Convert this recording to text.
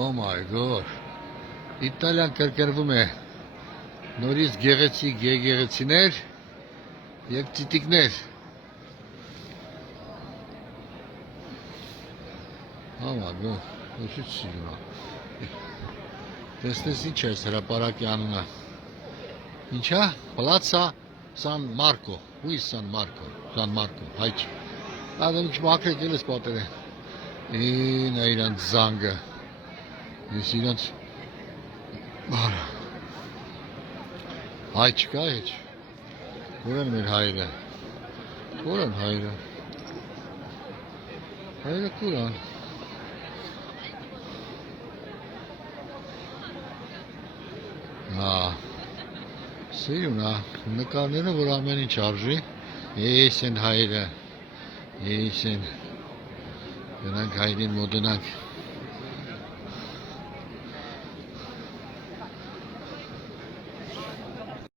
Oh my gosh. Իտալիան կրկնվում է նորից գեղեցիկ եկեղեցիներ եւ ծիտիկներ։ Oh my god, ոչ սիրուն։ Տեսնես ինչ է հրապարակի անունը։ Ինչա? Պլացա San Marco, Ui San Marco, հայ չի։ Ադեմ ինչ մաքրեք էլ ես պատերը։ Նա իրանց զանգը։ Ես իրանց բարը։ Հայ չկա հեչ։ Որ են մեր հայրը։ Որ են հայրը։ Հայրը կուրան։ Սիրուն նկարները, որ ամեն ինչ արժի, ես են հայրը, ես են, գնանք հայրին մոդենանք։